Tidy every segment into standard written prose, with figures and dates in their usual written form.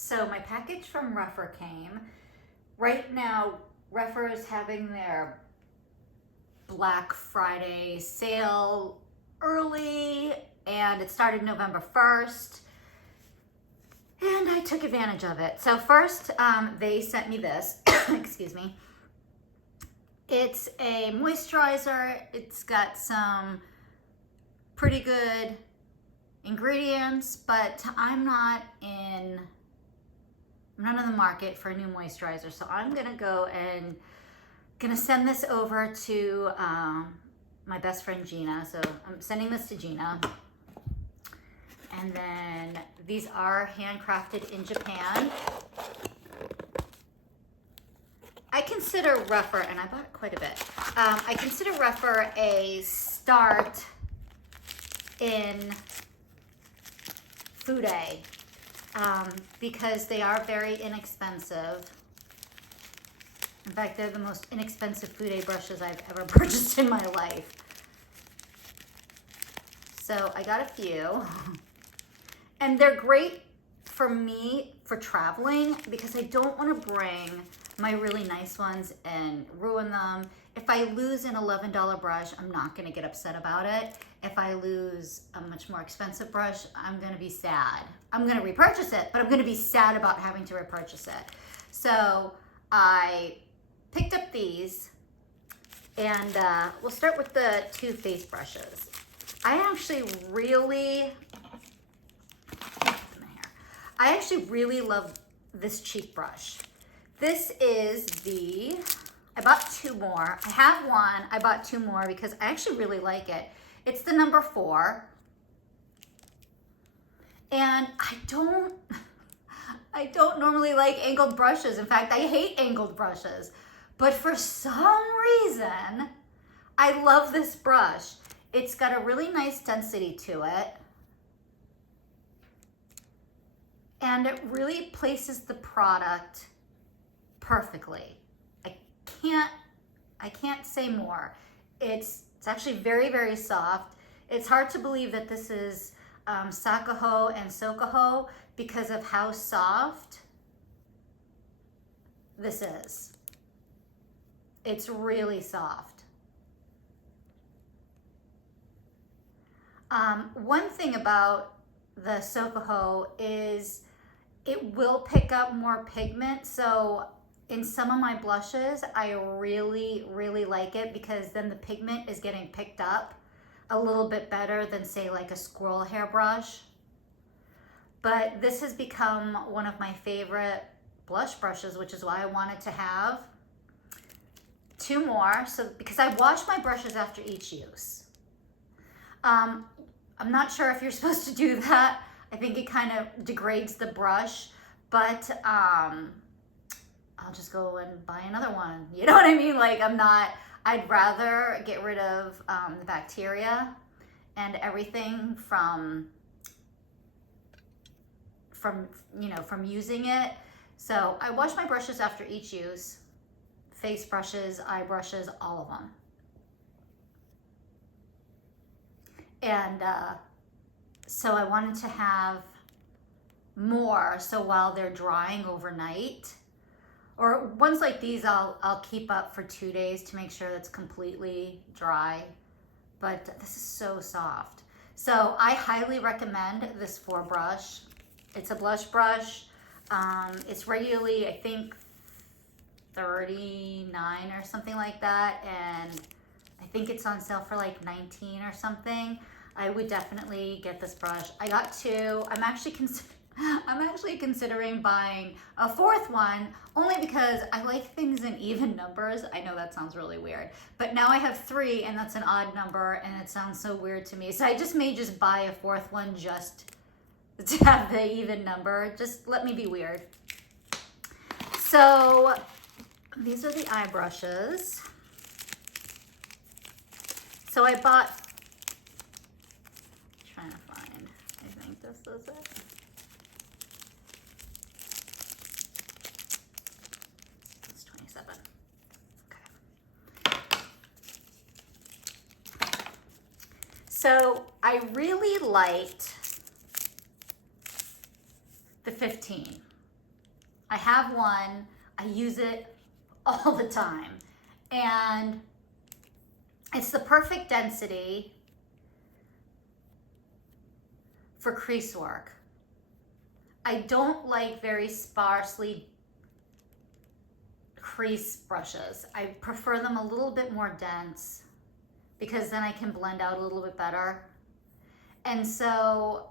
So my package from Rephr came. Right now, Rephr is having their Black Friday sale early, and it started November 1st. And I took advantage of it. So first, they sent me this, excuse me. It's a moisturizer. It's got some pretty good ingredients, but I'm not in the market for a new moisturizer. So I'm gonna go and send this over to my best friend Gina. So I'm sending this to Gina. And then these are handcrafted in Japan. I consider Rephr, and I bought quite a bit. I consider Rephr a start in food because they are very inexpensive. In fact, they're the most inexpensive food brushes I've ever purchased in my life. So I got a few. And they're great for me for traveling because I don't want to bring my really nice ones and ruin them. If I lose an $11 brush, I'm not going to get upset about it. If I lose a much more expensive brush, I'm going to be sad. I'm going to repurchase it, but I'm going to be sad about having to repurchase it. So I picked up these, and we'll start with the two face brushes. I actually really love this cheek brush. This is I bought two more. I have one, I bought two more because I actually really like it. It's the number 4. And I don't normally like angled brushes. In fact, I hate angled brushes. But for some reason, I love this brush. It's got a really nice density to it. And it really places the product perfectly. I can't say more. It's actually very, very soft. It's hard to believe that this is Sakaho and Sokaho because of how soft this is. It's really soft. One thing about the Sokaho is it will pick up more pigment. So in some of my blushes, I really, really like it because then the pigment is getting picked up a little bit better than, say, like a squirrel hair brush. But this has become one of my favorite blush brushes, which is why I wanted to have two more. So because I wash my brushes after each use. I'm not sure if you're supposed to do that. I think it kind of degrades the brush, but I'll just go and buy another one. You know what I mean? Like I'd rather get rid of the bacteria and everything from using it. So I wash my brushes after each use, face brushes, eye brushes, all of them. And so I wanted to have more so while they're drying overnight, or ones like these I'll keep up for 2 days to make sure that's completely dry. But this is so soft. So I highly recommend this 4 brush. It's a blush brush. It's regularly, I think, $39 or something like that, and I think it's on sale for like $19 or something. I would definitely get this brush. I got 2. I'm actually considering buying a 4th one, only because I like things in even numbers. I know that sounds really weird, but now I have 3 and that's an odd number and it sounds so weird to me. So I may just buy a 4th one just to have the even number. Just let me be weird. So these are the eye brushes. So I bought, trying to find, I think this is it. It's 27. Okay. So I really liked the 15. I have one, I use it all the time. And it's the perfect density for crease work. I don't like very sparsely crease brushes. I prefer them a little bit more dense because then I can blend out a little bit better. And so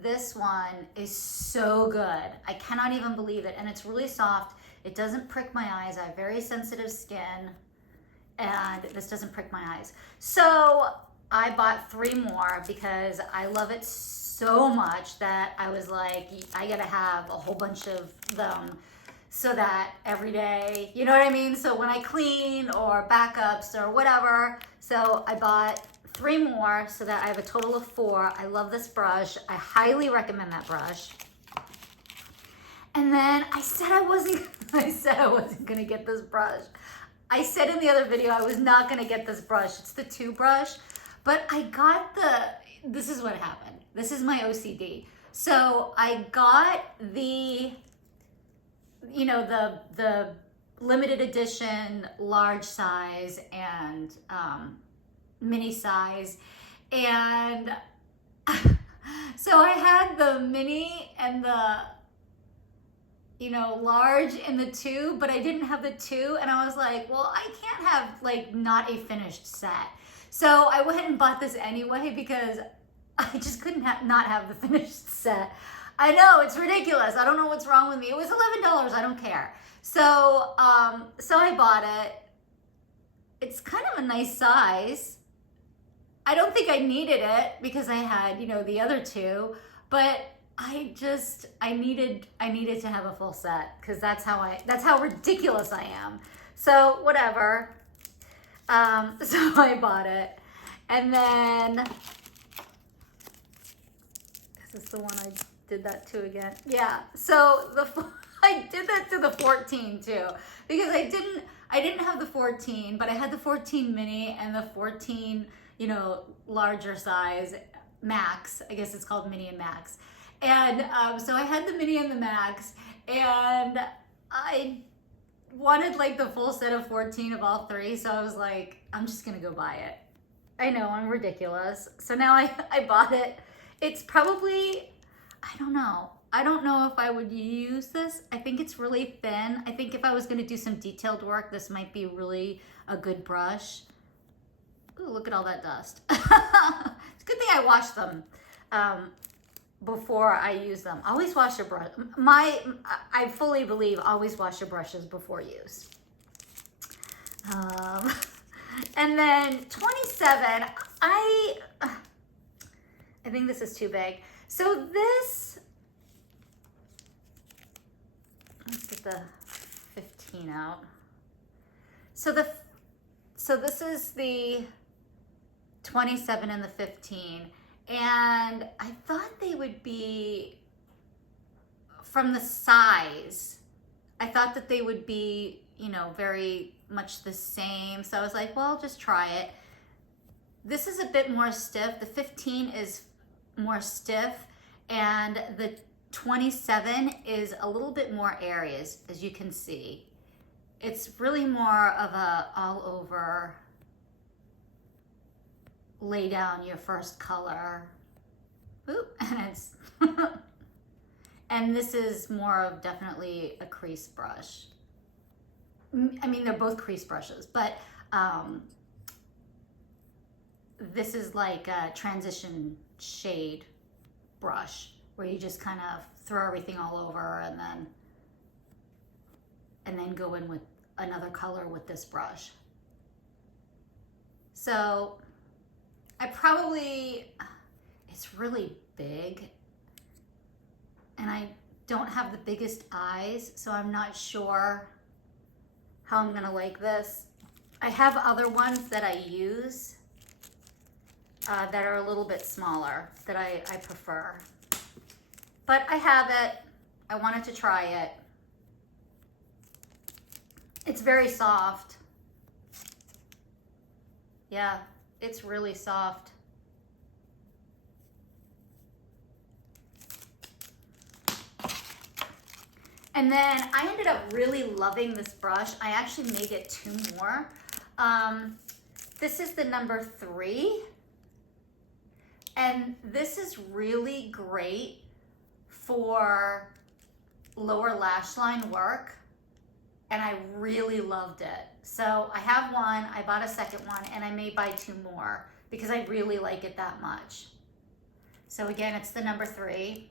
this one is so good. I cannot even believe it. And it's really soft. It doesn't prick my eyes. I have very sensitive skin and this doesn't prick my eyes. So I bought 3 more because I love it so much that I was like, I gotta have a whole bunch of them so that every day, you know what I mean? So when I clean or backups or whatever, so I bought 3 more so that I have a total of 4. I love this brush. I highly recommend that brush. And then I said I wasn't gonna get this brush. I said in the other video I was not gonna get this brush. It's the 2 brush, but I got this is what happened. This is my OCD. So I got the, you know, the limited edition large size and mini size. And so I had the mini and the, you know, large in the 2, but I didn't have the 2. And I was like, well, I can't have like not a finished set. So I went and bought this anyway because I just couldn't not have the finished set. I know, it's ridiculous. I don't know what's wrong with me. It was $11, I don't care. So, so I bought it. It's kind of a nice size. I don't think I needed it because I had, you know, the other 2, but I needed to have a full set because that's how ridiculous I am. So whatever. So I bought it. And then, is this the one I did that to again? Yeah, so I did that to the 14 too, because I didn't have the 14, but I had the 14 mini and the 14, you know, larger size max. I guess it's called mini and max. And so I had the mini and the max, and I wanted like the full set of 14 of all 3. So I was like, I'm just gonna go buy it. I know, I'm ridiculous. So now I bought it. It's probably, I don't know if I would use this. I think it's really thin. I think if I was gonna do some detailed work, this might be really a good brush. Ooh, look at all that dust. It's a good thing I washed them before I use them. Always wash your brush. I fully believe always wash your brushes before use. And then 27, I think this is too big. So this, let's get the 15 out. So this is the 27 and the 15. And I thought they would be, from the size, I thought that they would be, you know, very much the same. So I was like, well, just try it. This is a bit more stiff. The 15 is more stiff, and the 27 is a little bit more areas, as you can see. It's really more of a all over, lay down your first color. Oop, and it's, and this is more of definitely a crease brush. I mean, they're both crease brushes, but this is like a transition shade brush where you just kind of throw everything all over and then go in with another color with this brush. So it's really big, and I don't have the biggest eyes, so I'm not sure how I'm gonna like this. I have other ones that I use that are a little bit smaller that I prefer. But I have it. I wanted to try it. It's very soft. Yeah, it's really soft. And then I ended up really loving this brush. I actually may get 2 more. This is the number 3. And this is really great for lower lash line work. And I really loved it. So I have one, I bought a second one, and I may buy 2 more because I really like it that much. So again, it's the number 3.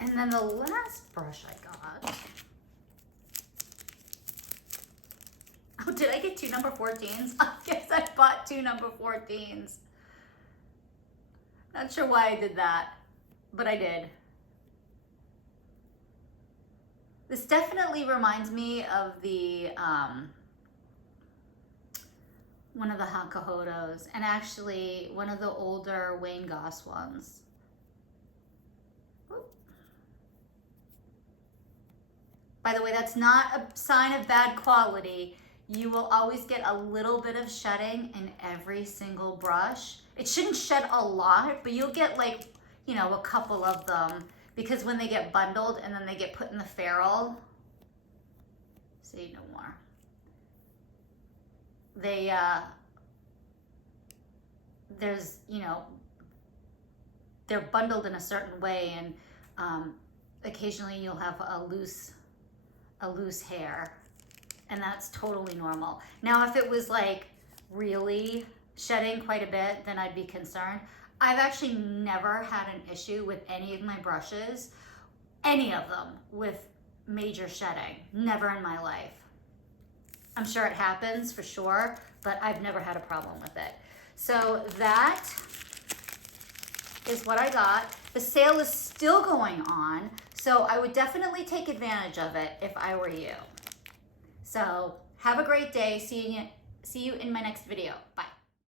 And then the last brush I got. Oh, did I get 2 number 14s? I guess I bought 2 number 14s. Not sure why I did that, but I did. This definitely reminds me of the, one of the Hakahodos, and actually one of the older Wayne Goss ones. By the way, that's not a sign of bad quality. You will always get a little bit of shedding in every single brush. It shouldn't shed a lot, but you'll get like, you know, a couple of them because when they get bundled and then they get put in the ferrule, see no more. They, there's, you know, they're bundled in a certain way, and occasionally you'll have a loose hair, and that's totally normal. Now, if it was like really shedding quite a bit, then I'd be concerned. I've actually never had an issue with any of my brushes, any of them, with major shedding. Never in my life. I'm sure it happens for sure, but I've never had a problem with it. So that is what I got. The sale is still going on, so I would definitely take advantage of it if I were you. So have a great day. See you in my next video. Bye.